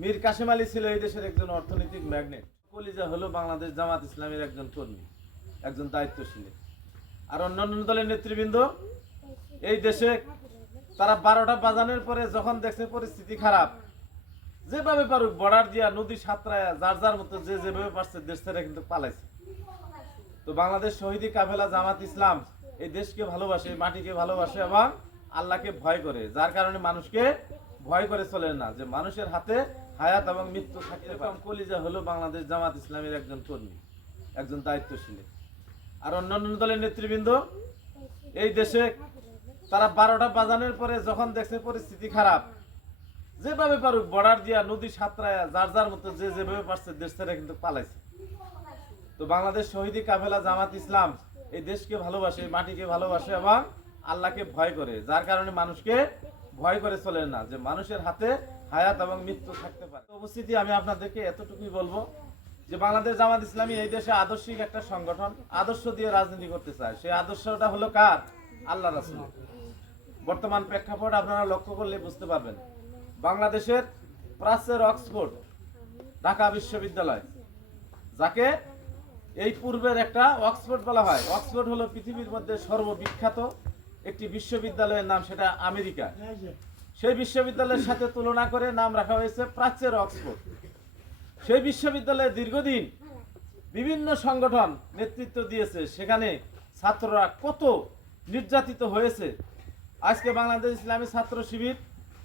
মীর কাসেম আলী ছিল এই দেশের একজন অর্থনৈতিক ম্যাগনেট। কলিজা হলো বাংলাদেশ জামাত ইসলামের একজন কর্মী, একজন দায়িত্বশীল। আর অন্যান্য দলের নেতৃবৃন্দ এই দেশে তারা 12টা বাজানোর পরে যখন দেখছে পরিস্থিতি খারাপ, যেভাবে পারুক বর্ডার দিয়া নদী সাঁতরায়া যার যার মতো যে যেভাবে পারছে দেশ থেকে কিন্তু পালাইছে। তো বাংলাদেশ শহীদি কাফেলা জামাত ইসলাম এই দেশকে ভালোবাসে, মাটিকে ভালোবাসে এবং আল্লাহকে ভয় করে, যার কারণে মানুষকে ভয় করে চলে না, যে মানুষের হাতে হায়াত এবং মৃত্যু থাকে। এরকম কলিজা হলো বাংলাদেশ জামাত ইসলামের একজন কর্মী, একজন দায়িত্বশীল। আর অন্যান্য দলের নেতৃবৃন্দ এই দেশে তারা 12টা বাজানোর পরে যখন দেখছে পরিস্থিতি খারাপ, যেভাবে পারুক বর্ডার দিয়া নদী সাঁতরায়া যার যার মতো যে যেভাবে পারছে দেশ থেকে কিন্তু পালাইছে। তো বাংলাদেশ শহীদি কাফেলা জামাত ইসলাম এই দেশকে ভালোবাসে, মাটিকে ভালোবাসে এবং আল্লাহকে ভয় করে, যার কারণে মানুষকে ভয় করে চলে না, যে মানুষের হাতে হায়াত এবং মৃত্যু থাকতে পারে। উপস্থিতি আমি আপনাদেরকে এতটুকুই বলবো যে বাংলাদেশ জামাত ইসলামী এই দেশে আদর্শিক একটা সংগঠন, আদর্শ দিয়ে রাজনীতি করতে চায়। সেই আদর্শটা হলো কার? আল্লাহ রাসূল। বর্তমান প্রেক্ষাপট আপনারা লক্ষ্য করলে বুঝতে পারবেন, বাংলাদেশের প্রাচ্যের অক্সফোর্ড ঢাকা বিশ্ববিদ্যালয়, যাকে এই পূর্বের একটা অক্সফোর্ড বলা হয়। অক্সফোর্ড হলো পৃথিবীর মধ্যে সর্ববিখ্যাত একটি বিশ্ববিদ্যালয়ের নাম, সেটা আমেরিকা। সেই বিশ্ববিদ্যালয়ের সাথে তুলনা করে নাম রাখা হয়েছে প্রাচ্যের অক্সফোর্ড। সেই বিশ্ববিদ্যালয়ে দীর্ঘদিন বিভিন্ন সংগঠন নেতৃত্ব দিয়েছে, সেখানে ছাত্ররা কত নির্যাতিত হয়েছে। আজকে বাংলাদেশ ইসলামী ছাত্র শিবির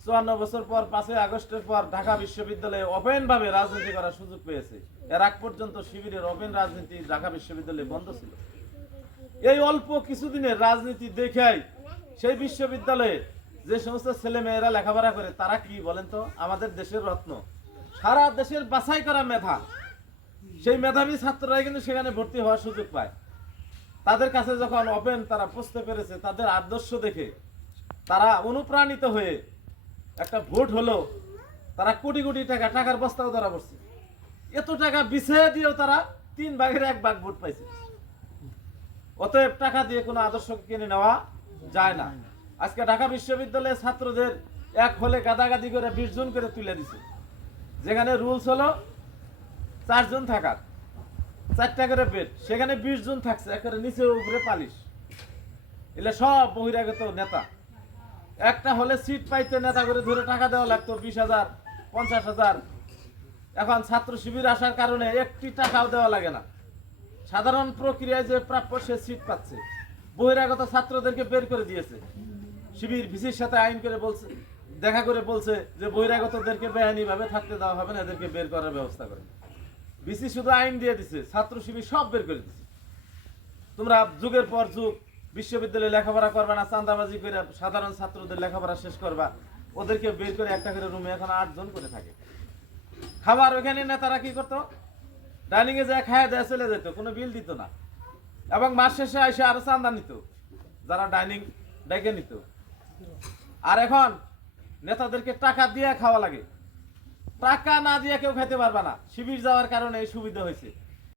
54 বছর পর 5ই আগস্টের পর ঢাকা বিশ্ববিদ্যালয়ে ওপেনভাবে রাজনীতি করার সুযোগ পেয়েছে। এর আগ পর্যন্ত শিবিরের ওপেন রাজনীতি ঢাকা বিশ্ববিদ্যালয়ে বন্ধ ছিল। এই অল্প কিছুদিনের রাজনীতি দেখাই সেই বিশ্ববিদ্যালয়ে যে সমস্ত ছেলে মেয়েরা লেখাপড়া করে, তারা কি বলেন তো? আমাদের দেশের রত্ন, সারা দেশের বাছাই করা মেধা, সেই মেধাবী ছাত্ররাই কিন্তু সেখানে ভর্তি হওয়ার সুযোগ পায়। তাদের কাছে যখন ওপেন তারা বুঝতে পেরেছে, তাদের আদর্শ দেখে তারা অনুপ্রাণিত হয়ে একটা ভোট হলো, তারা কোটি কোটি টাকা, টাকার বস্তাও ধরা পড়ছে। এত টাকা বিছিয়ে দিয়েও তারা 3 ভাগের 1 ভাগ ভোট পাইছে। অতএব টাকা দিয়ে কোনো আদর্শ কিনে নেওয়া যায় না। আজকে ঢাকা বিশ্ববিদ্যালয়ের ছাত্রদের এক হলে গাদাগাদি করে 20 জন করে তুলে দিছে, যেখানে রুলস হলো 4 জন থাকার, 4টা করে বেড, সেখানে 20 জন থাকছে, একেবারে নিচে উপরে পালিশ। এগুলো সব বহিরাগত নেতা। একটা হলে সিট পাইতে নেতা করে ধরে টাকা দেওয়া লাগতো 20,000, 50,000। এখন ছাত্র শিবির আসার কারণে একটি টাকাও দেওয়া লাগে না, সাধারণ প্রক্রিয়ায় যে প্রাপ্য সে সিট পাচ্ছে। বহিরাগত ছাত্রদেরকে বের করে দিয়েছে শিবির। ভিসির সাথে আইন করে বলছে, দেখা করে বলছে যে বহিরাগতদেরকে বেআইনিভাবে থাকতে দেওয়া হবে না, এদেরকে বের করার ব্যবস্থা করে। ভিসি শুধু আইন দিয়ে দিছে, ছাত্র শিবির সব বের করে দিছে। তোমরা যুগের পর যুগ বিশ্ববিদ্যালয়ে লেখাপড়া করবা না, চাঁদাবাজি করে সাধারণ ছাত্রদের লেখাপড়া শেষ করবা। ওদেরকে বের করে একটা করে রুমে এখন 8 জন করে থাকে। খাবার ওখানে নেতারা কি করতো? ডাইনিং এ যায় খায় দেয় চলে যেত, কোনো বিল দিত না, এবং মাস শেষে এসে আরো চাঁদা নিত যারা ডাইনিং ডেকে নিত। আর এখন নেতাদেরকে টাকা দিয়ে খাওয়া লাগে, টাকা না দিয়ে কেউ খাইতে পারবে না। শিবির যাওয়ার কারণে এই সুবিধা হয়েছে।